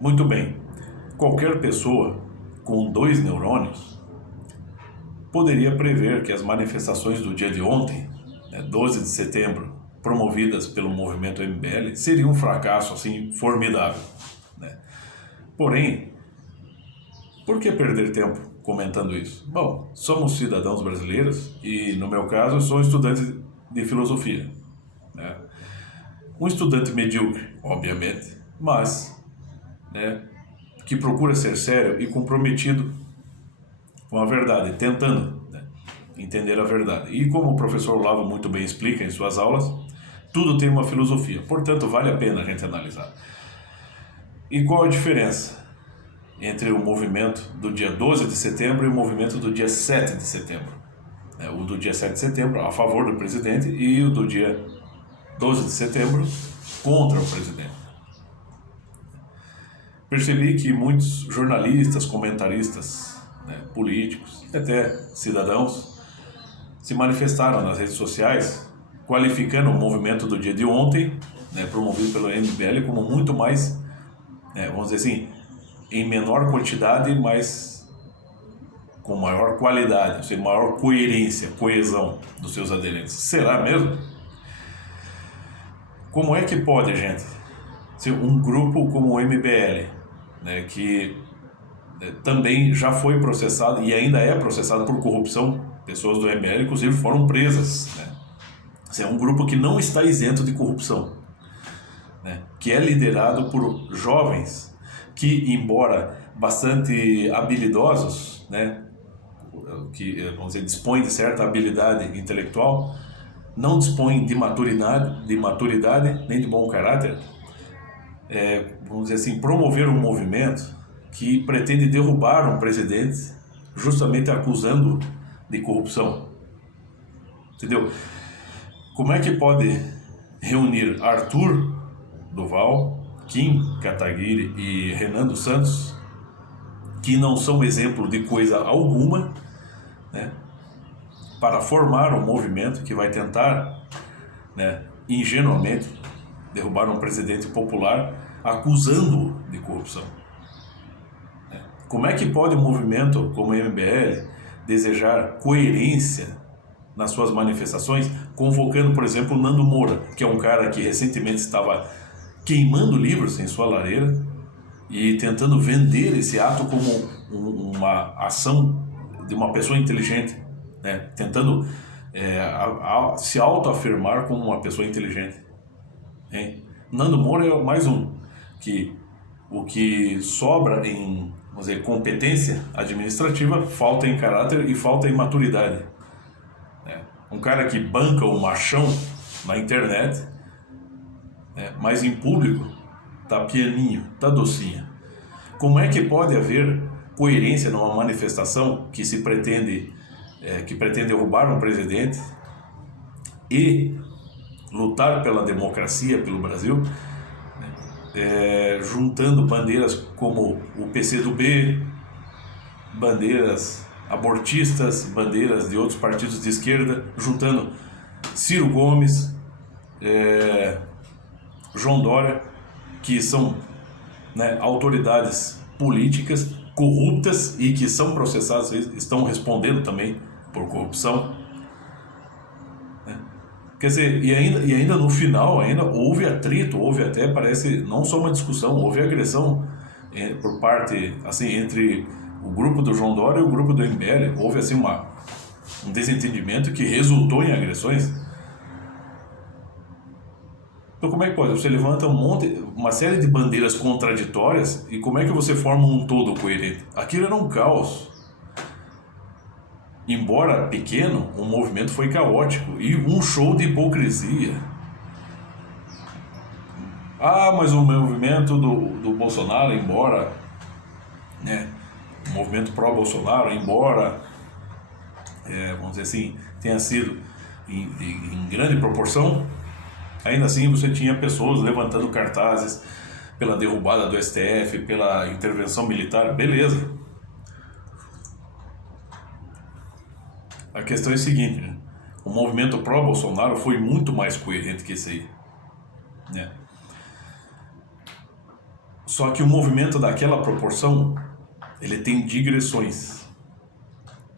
Muito bem, qualquer pessoa com 2 neurônios poderia prever que as manifestações do dia de ontem, 12 de setembro, promovidas pelo movimento MBL, seriam um fracasso assim formidável, né? Porém, por que perder tempo comentando isso? Bom, somos cidadãos brasileiros e, no meu caso, sou estudante de filosofia, né? Um estudante medíocre, obviamente, mas, né, que procura ser sério e comprometido com a verdade, tentando, né, entender a verdade. E como o professor Olavo muito bem explica em suas aulas, tudo tem uma filosofia, portanto vale a pena a gente analisar. E qual a diferença entre o movimento do dia 12 de setembro e o movimento do dia 7 de setembro? O do dia 7 de setembro a favor do presidente e o do dia 12 de setembro contra o presidente. Percebi que muitos jornalistas, comentaristas, políticos e até cidadãos se manifestaram nas redes sociais qualificando o movimento do dia de ontem, promovido pelo MBL, como muito mais, vamos dizer assim, em menor quantidade, mas com maior qualidade, ou seja, maior coerência, coesão dos seus aderentes. Será mesmo? Como é que pode, gente, ser um grupo como o MBL, que também já foi processado e ainda é processado por corrupção, pessoas do MBL inclusive foram presas, É um grupo que não está isento de corrupção, que é liderado por jovens que, embora bastante habilidosos, que, vamos dizer, dispõem de certa habilidade intelectual, não dispõem de maturidade nem de bom caráter, vamos dizer assim, promover um movimento que pretende derrubar um presidente justamente acusando de corrupção. Entendeu? Como é que pode reunir Arthur Duval, Kim Kataguiri e Renan dos Santos, que não são exemplo de coisa alguma, para formar um movimento que vai tentar, ingenuamente, derrubar um presidente popular acusando-o de corrupção? Como é que pode um movimento como o MBL desejar coerência nas suas manifestações, convocando, por exemplo, o Nando Moura, que é um cara que recentemente estava queimando livros em sua lareira e tentando vender esse ato como uma ação de uma pessoa inteligente, tentando se autoafirmar como uma pessoa inteligente. Nando Moura é mais um que o que sobra em, vamos dizer, competência administrativa falta em caráter e falta em maturidade. Um cara que banca o machão na internet, mas em público tá pianinho, tá docinho. Como é que pode haver coerência numa manifestação que se pretende derrubar um presidente e lutar pela democracia, pelo Brasil, juntando bandeiras como o PCdoB, bandeiras abortistas, bandeiras de outros partidos de esquerda, juntando Ciro Gomes, João Dória, que são, autoridades políticas corruptas e que são processadas, estão respondendo também por corrupção. Quer dizer, e ainda no final houve atrito, houve até, parece, não só uma discussão, houve agressão por parte, assim, entre o grupo do João Dória e o grupo do MBL. Houve, assim, um desentendimento que resultou em agressões. Então, como é que pode? Você levanta uma série de bandeiras contraditórias e como é que você forma um todo coerente? Aquilo era um caos. Embora pequeno, o movimento foi caótico e um show de hipocrisia. Mas o movimento do Bolsonaro, embora, o movimento pró-Bolsonaro, embora, vamos dizer assim, tenha sido em grande proporção, ainda assim você tinha pessoas levantando cartazes pela derrubada do STF, pela intervenção militar, beleza. A questão é a seguinte, o movimento pró-Bolsonaro foi muito mais coerente que esse aí, Só que o movimento daquela proporção, ele tem digressões.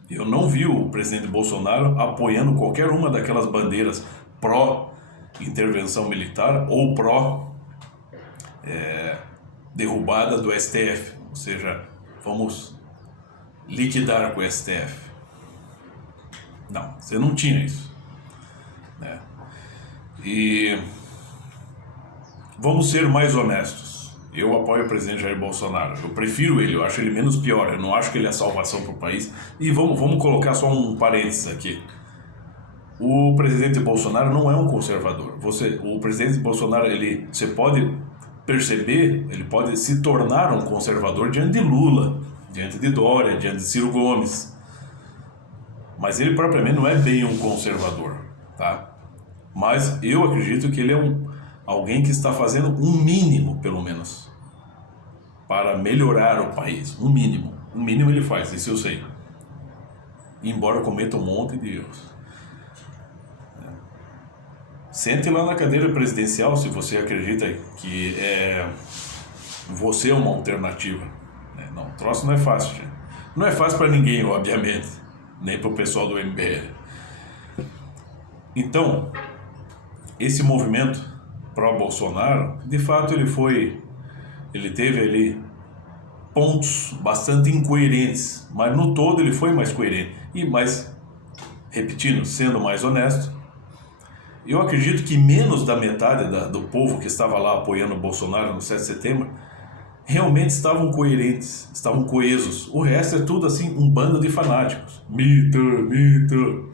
Eu não vi o presidente Bolsonaro apoiando qualquer uma daquelas bandeiras pró-intervenção militar ou pró-derrubada do STF. Ou seja, vamos liquidar com o STF. Não, você não tinha isso, né? E vamos ser mais honestos. Eu apoio o presidente Jair Bolsonaro. Eu prefiro ele, eu acho ele menos pior. Eu não acho que ele é salvação para o país. E vamos colocar só um parênteses aqui. O presidente Bolsonaro não é um conservador. O presidente Bolsonaro, você pode perceber, ele pode se tornar um conservador diante de Lula, diante de Dória, diante de Ciro Gomes. Mas ele propriamente não é bem um conservador, tá? Mas eu acredito que ele é alguém que está fazendo um mínimo, pelo menos, para melhorar o país. Um mínimo. Um mínimo ele faz, isso eu sei. Embora cometa um monte de erros. Sente lá na cadeira presidencial se você acredita que você é uma alternativa. Não, o troço não é fácil, gente. Não é fácil para ninguém, obviamente. Nem para o pessoal do MBL. Então, esse movimento pró-Bolsonaro, de fato ele teve ali pontos bastante incoerentes, mas no todo ele foi mais coerente. Mas, repetindo, sendo mais honesto, eu acredito que menos da metade do povo que estava lá apoiando o Bolsonaro no 7 de setembro realmente estavam coerentes, estavam coesos. O resto é tudo assim, um bando de fanáticos. Mito.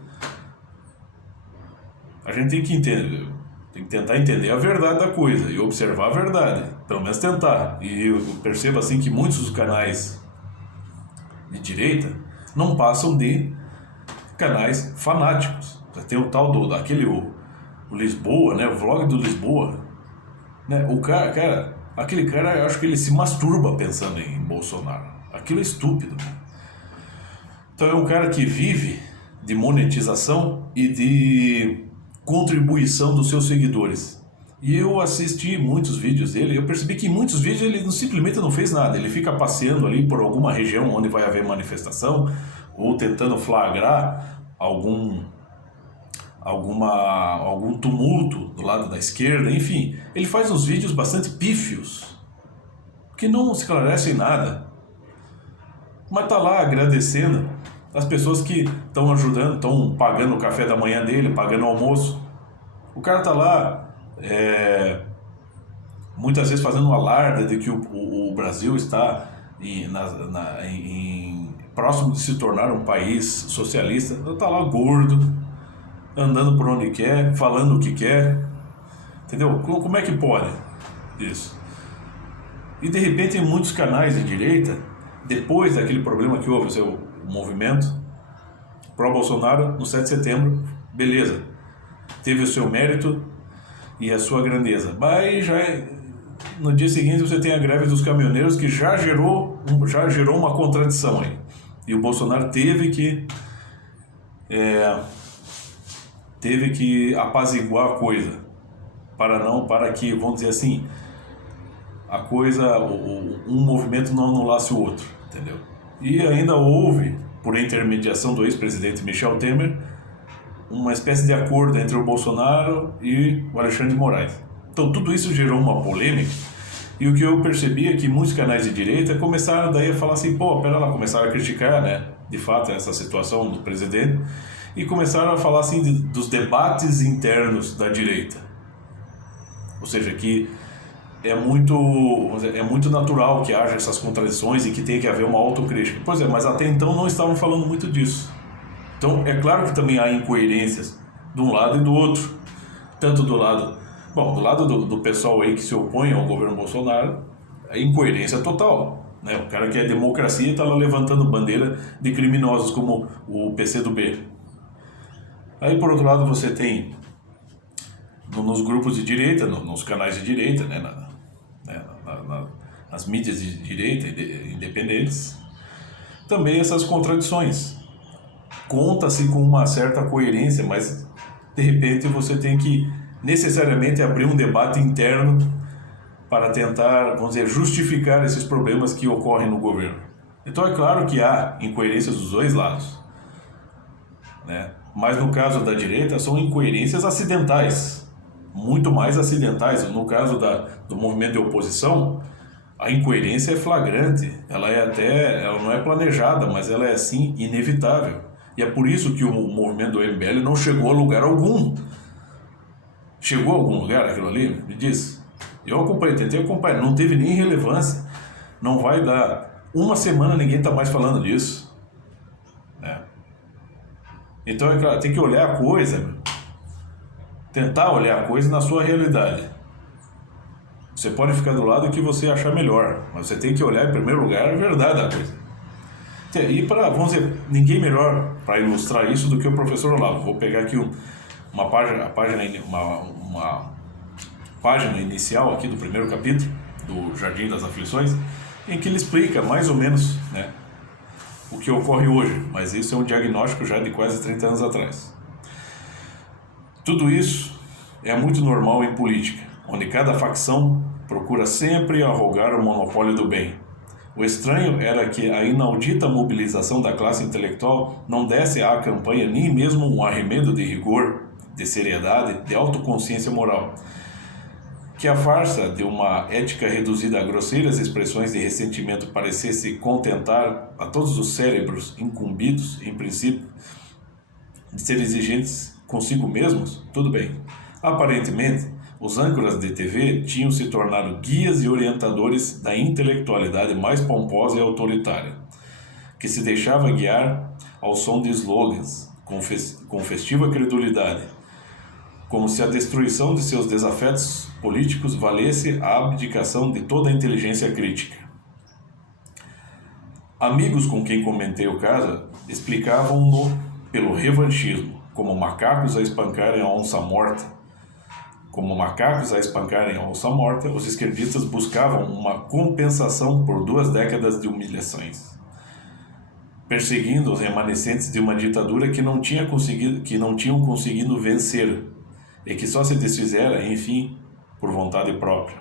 A gente tem que tentar entender a verdade da coisa e observar a verdade, pelo menos tentar. E eu percebo assim que muitos dos canais de direita não passam de canais fanáticos. Tem o tal o Lisboa, né? O vlog do Lisboa, né? Aquele cara, eu acho que ele se masturba pensando em Bolsonaro. Aquilo é estúpido. Então é um cara que vive de monetização e de contribuição dos seus seguidores. E eu assisti muitos vídeos dele, eu percebi que em muitos vídeos ele simplesmente não fez nada. Ele fica passeando ali por alguma região onde vai haver manifestação ou tentando flagrar algum tumulto do lado da esquerda, enfim. Ele faz uns vídeos bastante pífios, que não esclarecem nada. Mas tá lá agradecendo as pessoas que estão ajudando, estão pagando o café da manhã dele, pagando o almoço. O cara tá lá, muitas vezes fazendo um alarde de que o Brasil está próximo de se tornar um país socialista. Tá lá gordo, andando por onde quer, falando o que quer, entendeu? Como é que pode isso? E de repente em muitos canais de direita, depois daquele problema que houve, o movimento pró-Bolsonaro no 7 de setembro, beleza, teve o seu mérito e a sua grandeza, mas no dia seguinte você tem a greve dos caminhoneiros que já gerou uma contradição aí, e o Bolsonaro teve que apaziguar a coisa, para que, vamos dizer assim, a coisa, um movimento não anulasse o outro, entendeu? E ainda houve, por intermediação do ex-presidente Michel Temer, uma espécie de acordo entre o Bolsonaro e o Alexandre de Moraes. Então tudo isso gerou uma polêmica, e o que eu percebi é que muitos canais de direita começaram daí a falar assim, pera lá, começaram a criticar, né, de fato, essa situação do presidente, e começaram a falar assim dos debates internos da direita. Ou seja, que é muito natural que haja essas contradições e que tem que haver uma autocrítica. Pois é, mas até então não estavam falando muito disso. Então é claro que também há incoerências de um lado e do outro. Tanto do lado do pessoal aí que se opõe ao governo Bolsonaro, é incoerência total, né? O cara que é democracia está lá levantando bandeira de criminosos como o PCdoB. Aí, por outro lado, você tem nos grupos de direita, nos canais de direita, né, nas mídias de direita independentes, também essas contradições. Conta-se com uma certa coerência, mas de repente você tem que necessariamente abrir um debate interno para tentar, vamos dizer, justificar esses problemas que ocorrem no governo. Então é claro que há incoerências dos dois lados, né? Mas no caso da direita são incoerências acidentais, muito mais acidentais. No caso do movimento de oposição, a incoerência é flagrante, ela não é planejada, mas ela é assim inevitável. E é por isso que o movimento do MBL não chegou a lugar algum. Chegou a algum lugar aquilo ali? Me diz. Eu acompanhei, tentei acompanhar, não teve nem relevância. Não vai dar uma semana, ninguém está mais falando disso, né? Então é claro, tem que olhar a coisa, tentar olhar a coisa na sua realidade. Você pode ficar do lado que você achar melhor, mas você tem que olhar em primeiro lugar a verdade da coisa. E vamos dizer, ninguém melhor para ilustrar isso do que o professor Olavo. Vou pegar aqui uma página inicial aqui do primeiro capítulo do Jardim das Aflições, em que ele explica mais ou menos, né, o que ocorre hoje, mas isso é um diagnóstico já de quase 30 anos atrás. Tudo isso é muito normal em política, onde cada facção procura sempre arrogar o monopólio do bem. O estranho era que a inaudita mobilização da classe intelectual não desse à campanha nem mesmo um arremedo de rigor, de seriedade, de autoconsciência moral. Que a farsa de uma ética reduzida a grosseiras expressões de ressentimento parecesse contentar a todos os cérebros incumbidos, em princípio, de ser exigentes consigo mesmos, tudo bem. Aparentemente, os âncoras de TV tinham se tornado guias e orientadores da intelectualidade mais pomposa e autoritária, que se deixava guiar ao som de slogans, com festiva credulidade, como se a destruição de seus desafetos políticos valesse a abdicação de toda a inteligência crítica. Amigos com quem comentei o caso explicavam-no pelo revanchismo, como macacos a espancarem a onça morta. Como macacos a espancarem a onça morta, os esquerdistas buscavam uma compensação por 2 décadas de humilhações, perseguindo os remanescentes de uma ditadura que não tinham conseguido vencer e que só se desfizera, enfim, por vontade própria.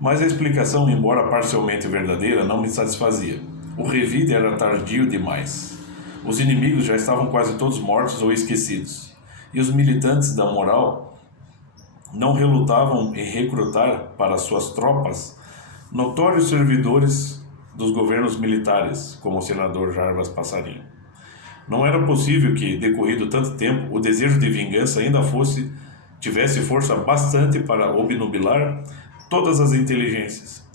Mas a explicação, embora parcialmente verdadeira, não me satisfazia. O revide era tardio demais. Os inimigos já estavam quase todos mortos ou esquecidos, e os militantes da moral não relutavam em recrutar para suas tropas notórios servidores dos governos militares, como o senador Jarbas Passarinho. Não era possível que, decorrido tanto tempo, o desejo de vingança ainda tivesse força bastante para obnubilar todas as inteligências,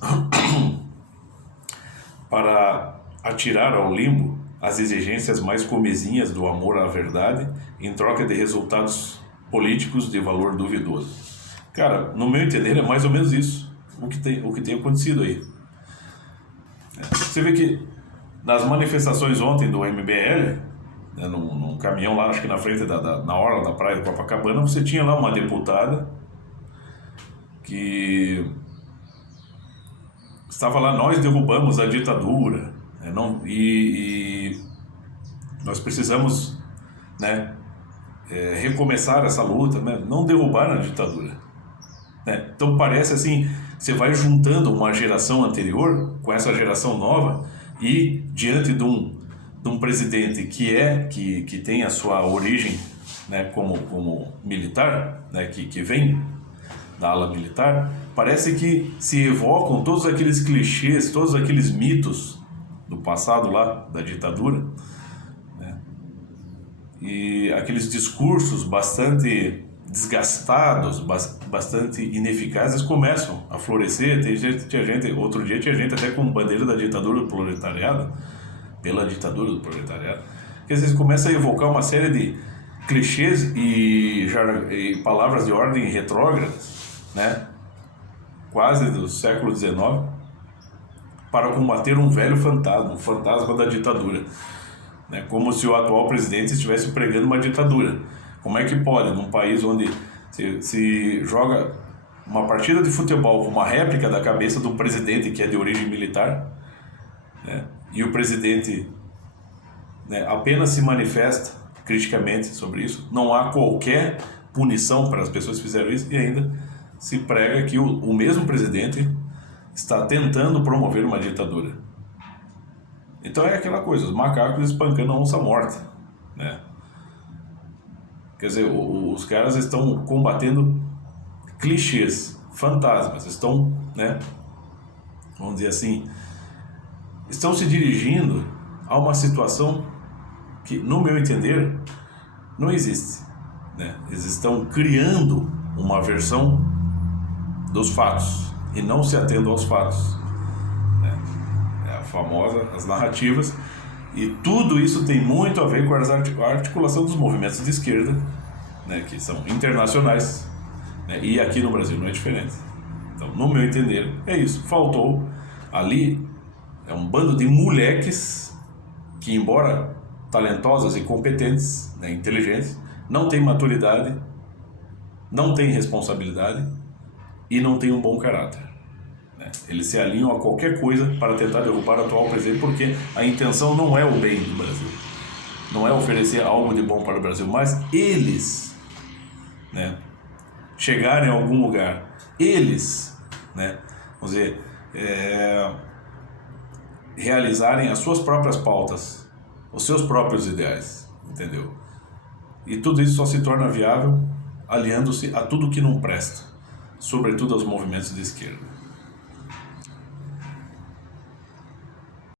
para atirar ao limbo as exigências mais comezinhas do amor à verdade em troca de resultados políticos de valor duvidoso. Cara, no meu entender é mais ou menos isso o que tem acontecido aí. Você vê que nas manifestações ontem do MBL, né, num caminhão lá, acho que na frente na orla da praia de Copacabana, você tinha lá uma deputada que estava lá: nós derrubamos a ditadura, né, e nós precisamos, né, recomeçar essa luta, né, não derrubar a ditadura, né? Então parece assim, você vai juntando uma geração anterior com essa geração nova, e diante de um presidente que tem a sua origem, né, como militar, né, que vem da ala militar, parece que se evocam todos aqueles clichês, todos aqueles mitos do passado lá, da ditadura, né, e aqueles discursos bastante desgastados, bastante ineficazes, começam a florescer. Outro dia tinha gente até com bandeira da ditadura do proletariado, pela ditadura do proletariado, que às vezes começa a evocar uma série de clichês e palavras de ordem retrógradas, né, quase do século XIX, para combater um velho fantasma, um fantasma da ditadura, né, como se o atual presidente estivesse pregando uma ditadura. Como é que pode, num país onde se joga uma partida de futebol com uma réplica da cabeça de um presidente que é de origem militar, né, e o presidente, né, apenas se manifesta criticamente sobre isso, não há qualquer punição para as pessoas que fizeram isso, e ainda se prega que o mesmo presidente está tentando promover uma ditadura. Então é aquela coisa, os macacos espancando a onça morta, né? Quer dizer, os caras estão combatendo clichês, fantasmas, estão, né, vamos dizer assim, estão se dirigindo a uma situação que, no meu entender, não existe, né? Eles estão criando uma versão dos fatos e não se atendo aos fatos, né? É a famosa, as narrativas, e tudo isso tem muito a ver com a articulação dos movimentos de esquerda, né, que são internacionais, né, e aqui no Brasil não é diferente. Então, no meu entender, é isso. Faltou ali um bando de moleques que, embora talentosas e competentes, né, inteligentes, não têm maturidade, não têm responsabilidade e não têm um bom caráter, né? Eles se alinham a qualquer coisa para tentar derrubar o atual presidente, porque a intenção não é o bem do Brasil, não é oferecer algo de bom para o Brasil, mas eles, né, chegarem a algum lugar, eles, né, vamos dizer, realizarem as suas próprias pautas, os seus próprios ideais, entendeu? E tudo isso só se torna viável aliando-se a tudo que não presta, sobretudo aos movimentos de esquerda.